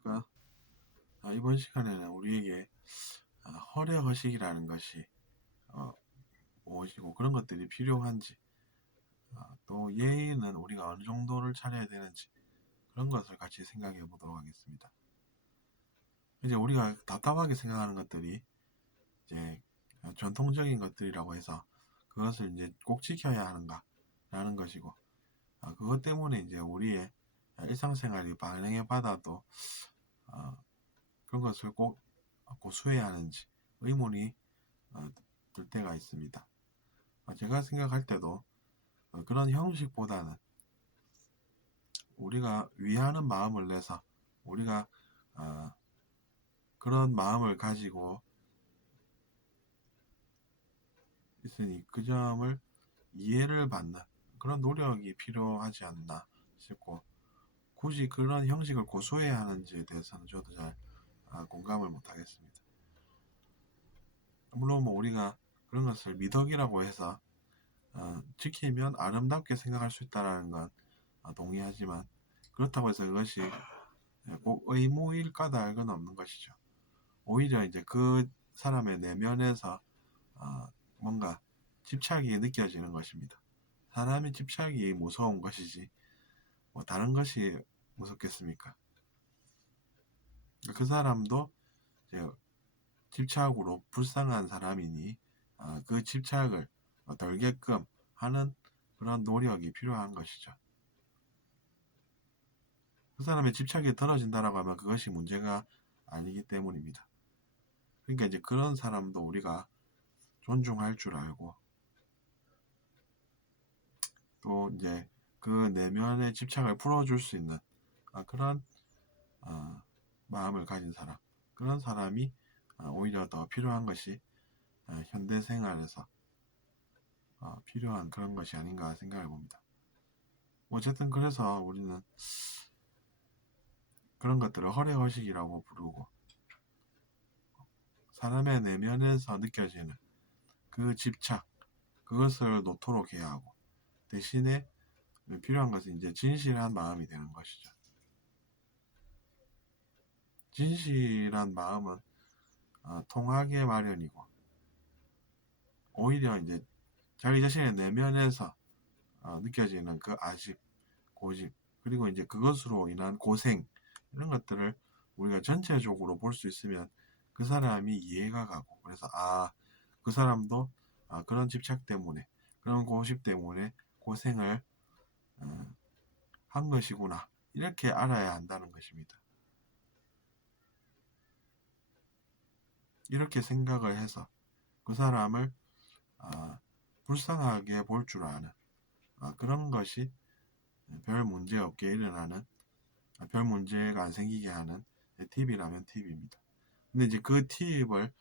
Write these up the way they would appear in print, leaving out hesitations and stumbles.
그러니까 이번 시간에는 우리에게 허례허식이라는 것이 어, 무엇이고 그런 것들이 필요한지, 또 예의는 우리가 어느 정도를 차려야 되는지 그런 것을 같이 생각해 보도록 하겠습니다. 이제 우리가 답답하게 생각하는 것들이 이제 전통적인 것들이라고 해서 그것을 이제 꼭 지켜야 하는가라는 것이고, 그것 때문에 이제 우리의 일상생활이 반영해 받아도 그런 것을 꼭 고수해야 하는지 의문이 어, 들 때가 있습니다. 제가 생각할 때도 그런 형식보다는 우리가 위하는 마음을 내서 우리가 어, 그런 마음을 가지고 있으니 그 점을 이해를 받는 그런 노력이 필요하지 않나 싶고, 굳이 그런 형식을 고수해야 하는지에 대해서는 저도 잘 공감을 못하겠습니다. 물론 뭐 우리가 그런 것을 미덕이라고 해서 지키면 아름답게 생각할 수 있다는 건 동의하지만, 그렇다고 해서 그것이 꼭 의무일 까닭은 없는 것이죠. 오히려 이제 그 사람의 내면에서 뭔가 집착이 느껴지는 것입니다. 사람의 집착이 무서운 것이지 뭐 다른 것이 무섭겠습니까? 그 사람도 이제 집착으로 불쌍한 사람이니 그 집착을 덜게끔 하는 그런 노력이 필요한 것이죠. 그 사람의 집착이 떨어진다라고 하면 그것이 문제가 아니기 때문입니다. 그러니까 이제 그런 사람도 우리가 존중할 줄 알고, 또 이제 그 내면의 집착을 풀어줄 수 있는 그런 마음을 가진 사람, 그런 사람이 오히려 더 필요한 것이 현대 생활에서 필요한 그런 것이 아닌가 생각해 봅니다. 어쨌든 그래서 우리는 그런 것들을 허례허식이라고 부르고, 사람의 내면에서 느껴지는 그 집착, 그것을 놓도록 해야 하고, 대신에 필요한 것은 이제 진실한 마음이 되는 것이죠. 진실한 마음은 통하기 마련이고, 오히려 이제 자기 자신의 내면에서 느껴지는 그 아집, 고집, 그리고 이제 그것으로 인한 고생, 이런 것들을 우리가 전체적으로 볼 수 있으면 그 사람이 이해가 가고, 그래서 그 사람도 그런 집착 때문에, 그런 고집 때문에 고생을 어, 한 것이구나, 이렇게 알아야 한다는 것입니다. 이렇게 생각을 해서 그 사람을 불쌍하게 볼 줄 아는 그런 것이 별 문제 없게 일어나는, 별 문제가 안 생기게 하는 팁이라면 팁입니다. 근데 이제 그 팁을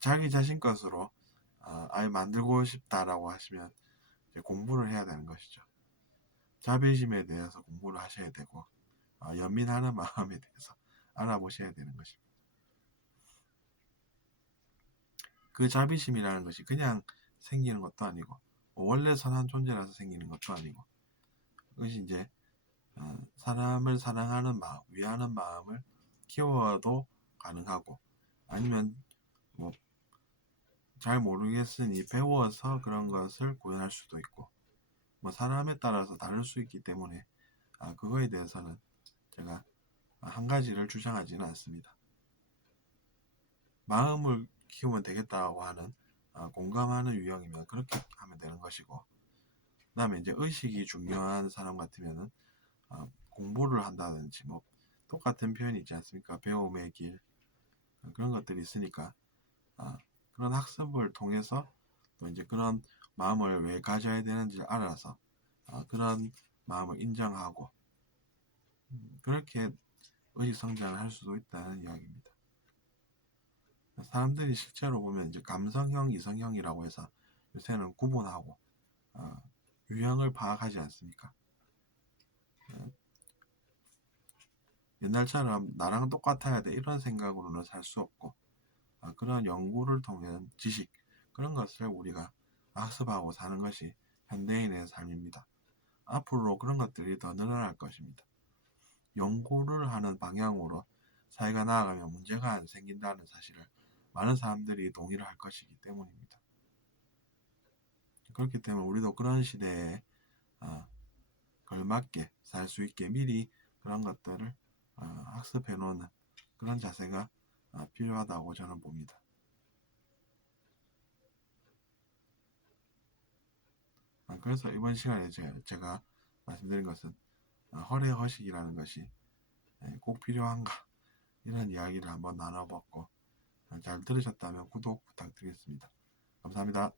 자기 자신 것으로 아예 만들고 싶다라고 하시면 이제 공부를 해야 되는 것이죠. 자비심에 대해서 공부를 하셔야 되고, 연민하는 마음에 대해서 알아보셔야 되는 것입니다. 그 자비심이라는 것이 그냥 생기는 것도 아니고, 원래 선한 존재라서 생기는 것도 아니고, 그것이 이제 사람을 사랑하는 마음, 위하는 마음을 키워도 가능하고, 아니면 뭐 잘 모르겠으니 배워서 그런 것을 구현할 수도 있고, 뭐 사람에 따라서 다를 수 있기 때문에 그거에 대해서는 제가 한 가지를 주장하지는 않습니다. 마음을 키우면 되겠다고 하는 공감하는 유형이면 그렇게 하면 되는 것이고, 그 다음에 이제 의식이 중요한 사람 같으면은 공부를 한다든지 뭐 똑같은 표현이 있지 않습니까? 배움의 길, 그런 것들이 있으니까 그런 학습을 통해서 또 이제 그런 마음을 왜 가져야 되는지 알아서 그런 마음을 인정하고 그렇게 의식 성장을 할 수도 있다는 이야기입니다. 사람들이 실제로 보면 이제 감성형, 이성형이라고 해서 요새는 구분하고 유형을 파악하지 않습니까? 옛날처럼 나랑 똑같아야 돼 이런 생각으로는 살 수 없고, 그런 연구를 통한 지식, 그런 것을 우리가 학습하고 사는 것이 현대인의 삶입니다. 앞으로 그런 것들이 더 늘어날 것입니다. 연구를 하는 방향으로 사회가 나아가면 문제가 안 생긴다는 사실을 많은 사람들이 동의를 할 것이기 때문입니다. 그렇기 때문에 우리도 그런 시대에 걸맞게 살 수 있게 미리 그런 것들을 학습해 놓는 그런 자세가 필요하다고 저는 봅니다. 그래서 이번 시간에 제가 말씀드린 것은 허례허식이라는 것이 꼭 필요한가 이런 이야기를 한번 나눠봤고 잘 들으셨다면 구독 부탁드리겠습니다. 감사합니다.